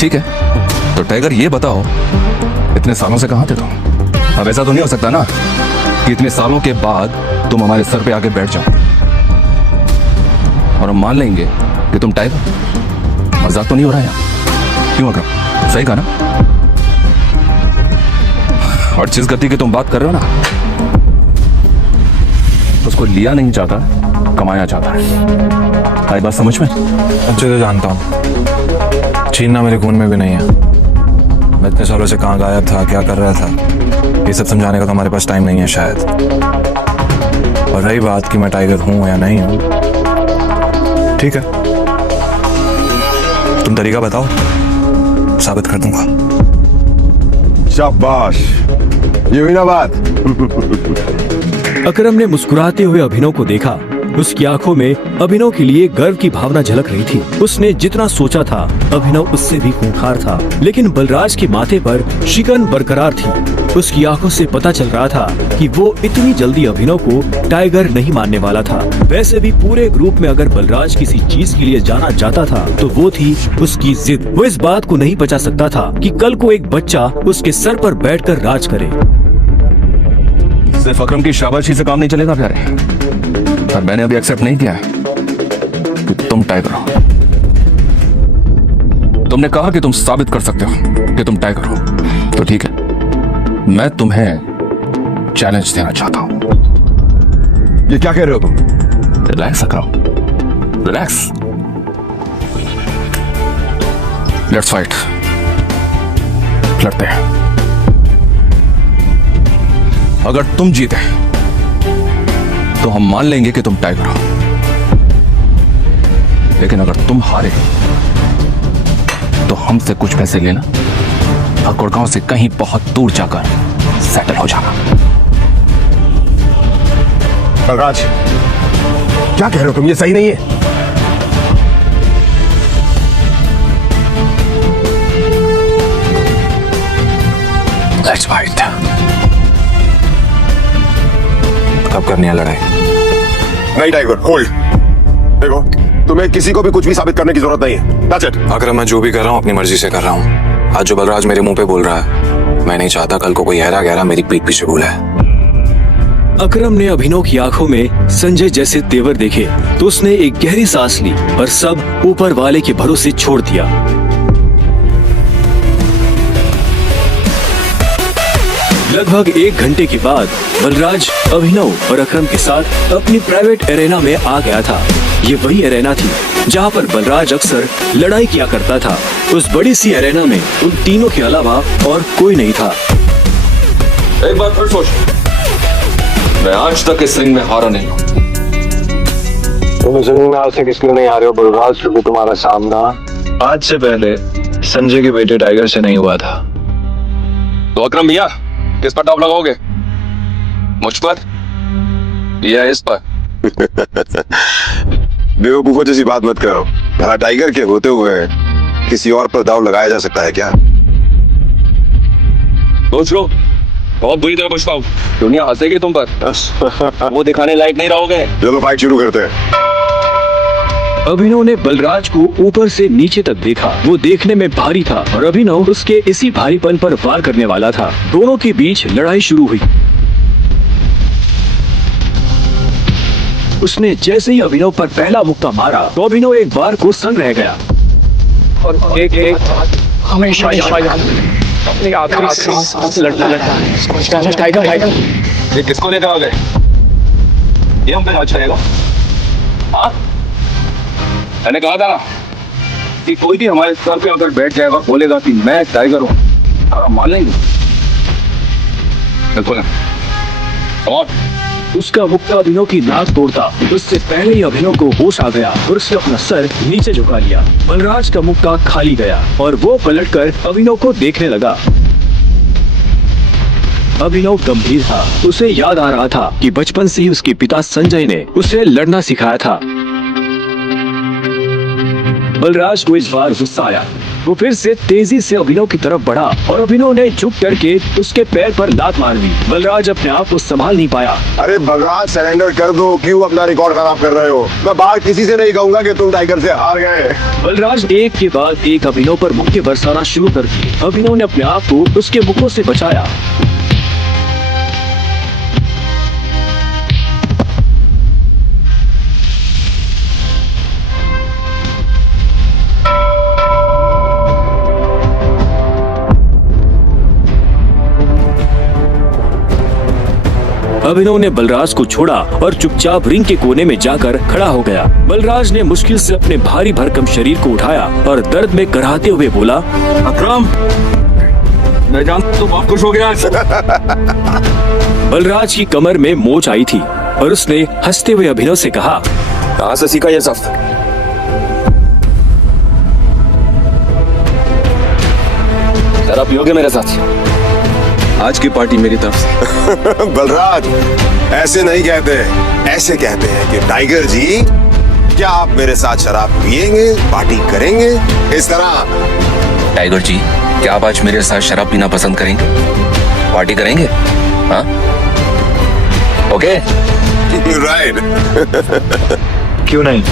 ठीक है, तो टाइगर ये बताओ, इतने सालों से कहाँ थे तुम? अब ऐसा तो नहीं हो सकता ना कि इतने सालों के बाद तुम हमारे सर पे आके बैठ जाओ और हम मान लेंगे कि तुम टाइगर। मजाक तो नहीं हो रहा है यहाँ? क्यों अकरम, सही कहा ना? और जिस गति की तुम बात कर रहे हो ना, उसको लिया नहीं चाहता, कमाया चाहता है। आई बात समझ में? अच्छे से जानता हूँ, छीनना मेरे खून में भी नहीं है। मैं इतने सालों से कहाँ गायब था, क्या कर रहा था, ये सब समझाने का तो हमारे पास टाइम नहीं है शायद। और रही बात कि मैं टाइगर हूँ या नहीं हूँ, ठीक है, तुम तरीका बताओ, साबित कर दूंगा। शाबाश, ये हुई ना बात। अकरम ने मुस्कुराते हुए अभिनव को देखा। उसकी आंखों में अभिनव के लिए गर्व की भावना झलक रही थी। उसने जितना सोचा था, अभिनव उससे भी खूंखार था, लेकिन बलराज के माथे पर शिकन बरकरार थी। उसकी आंखों से पता चल रहा था कि वो इतनी जल्दी अभिनव को टाइगर नहीं मानने वाला था। वैसे भी पूरे ग्रुप में अगर बलराज किसी चीज के लिए जाना चाहता था तो वो थी उसकी जिद। वो इस बात को नहीं बचा सकता था कि कल को एक बच्चा उसके सर पर बैठकर राज करे। सिर्फ अकरम की शाबाशी से काम नहीं चलेगा प्यारे, और मैंने अभी एक्सेप्ट नहीं किया है कि तुम टाइगर हो। तुमने कहा कि तुम साबित कर सकते हो कि तुम टाइगर हो, तो ठीक है, मैं तुम्हें चैलेंज देना चाहता हूं। ये क्या कह रहे हो तुम? Relax Akram, relax. Let's fight, लड़ते हैं। अगर तुम जीते तो हम मान लेंगे कि तुम टाइगर हो, लेकिन अगर तुम हारे तो हमसे कुछ पैसे लेना और गुड़गांव से कहीं बहुत दूर जाकर सेटल हो जाना। बलराज, क्या कह रहे हो तुम? ये सही नहीं है। Let's fight. कब करनी है लड़ाई? नहीं टाइगर, होल्ड। देखो, तुम्हें किसी को भी कुछ भी साबित करने की जरूरत नहीं है। That's it। अगर मैं जो भी कर रहा हूँ अपनी मर्जी से कर रहा हूँ। आज जो बलराज मेरे मुंह पे बोल रहा है, मैं नहीं चाहता कल को कोई गहरा गहरा मेरी पीठ पीछे बोला है। अकरम ने अभिनव की आंखों में संजय जैसे तेवर देखे तो उसने एक गहरी सांस ली और सब ऊपर वाले के भरोसे छोड़ दिया। लगभग 1 घंटे के बाद बलराज अभिनव और अकरम के साथ अपनी प्राइवेट एरेना में आ गया था। ये वही एरेना थी जहाँ पर बलराज अक्सर लड़ाई किया करता था। उस बड़ी सी एरेना में उन तीनों के अलावा और कोई नहीं था। एक बात फिर सोच, मैं आज तक इस रिंग में हारा नहीं हूँ। तुम इस रिंग में आज तक इसलिए नहीं आ रहे हो बलराज, क्योंकि तुम्हारा सामना आज से पहले संजय के बेटे टाइगर से नहीं हुआ था। तो अकरम भैया, किस पर टॉप लगाओगे? मुझ पर या इस पर? बेवकूफों जैसी बात मत करो। भला टाइगर के होते हुए किसी और पर दाव लगाया जा सकता है क्या? सोच लो, बहुत बुरी तरह पछताओ। दुनिया हंसेगी तुम पर, वो दिखाने लायक नहीं रहोगे। चलो फाइट शुरू करते हैं। अभिनव ने बलराज को ऊपर से नीचे तक देखा। वो देखने में भारी था और अभिनव उसके इसी भारीपन पर वार करने वाला था। दोनों के बीच लड़ाई शुरू हुई। उसने जैसे ही अभिनव पर पहला मुक्का मारा तो अभिनव एक बार को संग रह गया और एक हमेशा अपनी आखिरी सांस लड़ता टाइगर। ये किसको लेकर आ गए? ये हम पे अच्छा रहेगा। हाँ, मैंने कहा था ना कि कोई भी हमारे सर पे अगर बैठ जाएगा, बोलेगा कि मैं टाइगर हूँ, हम मान लेंगे। बिल्कुल। और उसका मुक्का अभिनव की नाक तोड़ता। उससे पहले ही अभिनव को होश आ गया और उसने अपना सर नीचे झुका लिया। बलराज का मुक्का खाली गया और वो पलटकर अभिनव को देखने लगा। अभिनव गंभीर था। उसे याद आ रहा था कि बचपन से ही उसके पिता संजय ने उसे लड़ना सिखाया था। बलराज को इस बार गुस्सा आया। वो फिर से तेजी से अभिनव की तरफ बढ़ा और अभिनव ने झुक करके उसके पैर पर लात मार दी। बलराज अपने आप को संभाल नहीं पाया। अरे बलराज सरेंडर कर दो, क्यों अपना रिकॉर्ड खराब कर रहे हो? मैं बाहर किसी से नहीं कहूंगा कि तुम टाइगर से हार गए। बलराज एक के बाद एक अभिनव पर मुक्के बरसाना शुरू कर दिए। अभिनव ने अपने आप को उसके मुक्कों से बचाया। अभिनव ने बलराज को छोड़ा और चुपचाप रिंग के कोने में जाकर खड़ा हो गया। बलराज ने मुश्किल से अपने भारी भरकम शरीर को उठाया और दर्द में कराहते हुए बोला, अकरम, मैं जानता हूँ बहुत खुश हो गया। बलराज की कमर में मोच आई थी और उसने हंसते हुए अभिनव से कहा, कहाँ से सीखा ये सब? जरा पियोगे मेरे साथ? आज की पार्टी मेरी तरफ से। बलराज, ऐसे नहीं कहते, ऐसे कहते हैं कि टाइगर जी, क्या आप मेरे साथ शराब पिएंगे, पार्टी करेंगे? इस तरह। टाइगर जी, क्या आप आज मेरे साथ शराब पीना पसंद करेंगे? पार्टी करेंगे? हाँ? ओके? राइट। क्यों नहीं?